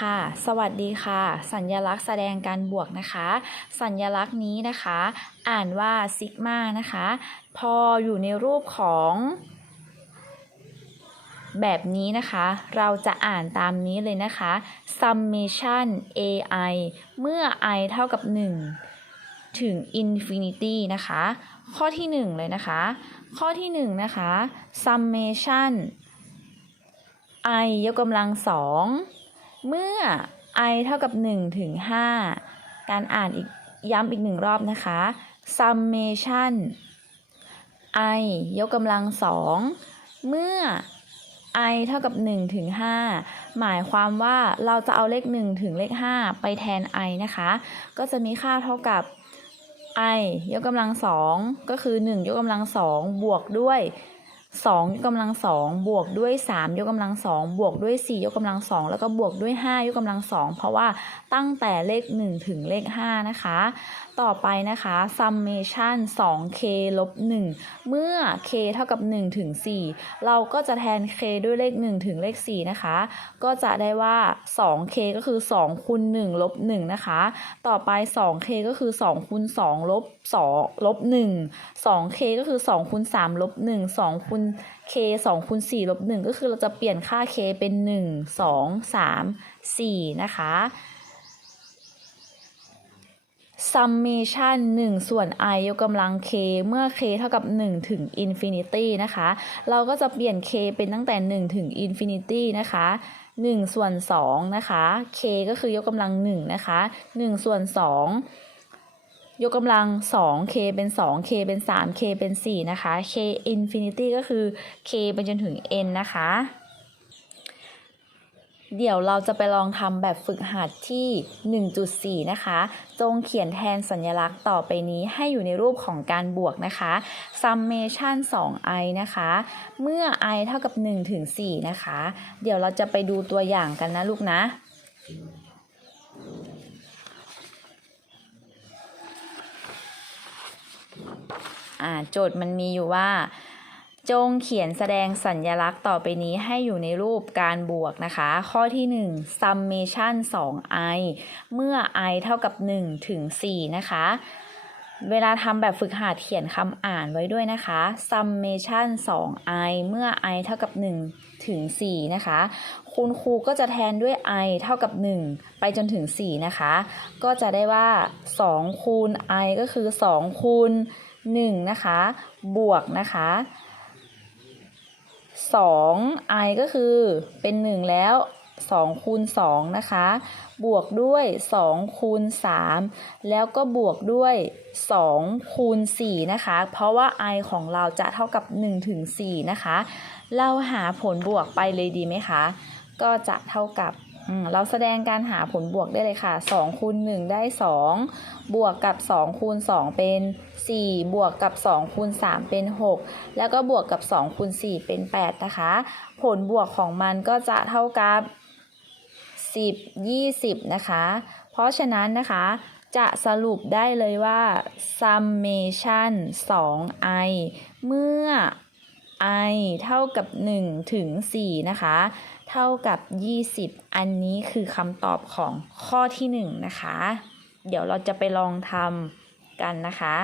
ค่ะ สวัสดีค่ะ สัญลักษณ์แสดงการบวกนะคะ สัญลักษณ์นี้นะคะ อ่านว่าซิกมานะคะ พออยู่ในรูปของแบบนี้นะคะ เราจะอ่านตามนี้เลยนะคะ summation ai เมื่อ i เท่ากับ 1 ถึง infinity นะคะ ข้อที่ 1 เลยนะคะ ข้อที่ 1 นะคะ summation i ยกกำลังสอง เมื่อ i เท่ากับ 1 ถึง 5 การอ่านอีกย้ำอีกหนึ่งรอบนะคะ summation i ยกกำลังสองเมื่อ i เท่ากับ1ถึง5หมายความว่าเราจะเอาเลข 1 ถึงเลข 5 ไปแทน i นะคะ ก็จะมีค่าเท่ากับ i ยกกำลังสองก็คือ 1 ยกกำลังสองบวกด้วย 2ยกกำลังสองบวกด้วย 3 ยกกำลังสองบวกด้วย 4 ยกกำลังสองแล้วก็บวกด้วย 5 ยกกำลังสองเพราะว่าตั้งแต่เลข 1 ถึงเลข 5 นะคะ ต่อไปนะคะ summation 2k ลบ1เมื่อ k เท่ากับ 1 ถึง 4 เราก็จะแทน k ด้วยเลข 1 ถึงเลข 4 นะคะ ก็จะได้ว่า 2k ก็คือ 2คูณ1ลบ1นะคะ ต่อไป 2k ก็คือ 2คูณ2ลบ2ลบ1 2k ก็คือ2คูณ3ลบ1 2คูณ k 2คูณ4ลบ1ก็คือเราจะเปลี่ยนค่า k เป็น 1 2 3 4 นะคะ summation 1 ส่วน i ยกกำลัง k เมื่อ k เท่ากับ 1 ถึง infinity นะคะ เราก็จะเปลี่ยน k เป็นตั้งแต่ 1 ถึง infinity นะคะ 1 ส่วน 2 นะคะ k ก็คือยกกำลัง 1 นะคะ 1 ส่วน 2 ยกกำลัง 2k เป็น 2k เป็น 3k เป็น 4 นะคะ k infinity ก็คือ k ไปจนถึง n นะคะ เดี๋ยวเราจะไปลองทำแบบฝึกหัดที่ 1.4 นะคะ จงเขียนแทนสัญลักษณ์ต่อไปนี้ให้อยู่ในรูปของการบวกนะคะ summation 2i นะคะ เมื่อ i เท่ากับ 1 ถึง 4 นะคะ เดี๋ยวเราจะไปดูตัวอย่างกันนะลูกนะ โจทย์มันมีอยู่ว่า จงเขียนแสดงสัญญลักษณ์ต่อไปนี้ให้อยู่ในรูปการบวกนะคะ ข้อที่ 1 summation 2i เมื่อ i เท่ากับ 1 ถึง 4 นะคะเวลาทำแบบฝึกหัดเขียนคำอ่านไว้ด้วยนะคะ summation 2i เมื่อ i เท่ากับ 1 ถึง 4 นะคะ คุณครูก็จะแทนด้วย i เท่ากับ 1 ไปจนถึง 4 นะคะ ก็จะได้ว่า 2 คูณ i ก็คือ 2 คูณ 1 นะคะ บวกนะคะ2 i ก็คือเป็น 1 แล้ว2คูณ2นะคะ บวกด้วย2คูณ3แล้วก็บวกด้วย2คูณ4นะคะ เพราะว่า i ของเราจะเท่ากับ1ถึง4นะคะ เราหาผลบวกไปเลยดีไหมคะ ก็จะเท่ากับ เราแสดงการหาผลบวกได้เลยค่ะ2คูณ1ได้ 2 บวกกับ2คูณ2เป็น 4 บวกกับ2คูณ3เป็น 6 แล้วก็บวกกับ2คูณ4เป็น 8 นะคะ ผลบวกของมันก็จะเท่ากับ 10 20 นะคะ เพราะฉะนั้นนะคะจะสรุปได้เลยว่า summation 2i เมื่อ i เท่ากับ 1 ถึง 4 นะคะ เท่ากับ 20 อันนี้คือคำตอบของข้อที่ 1 นะคะ เดี๋ยวเราจะไปลองทำกันนะคะ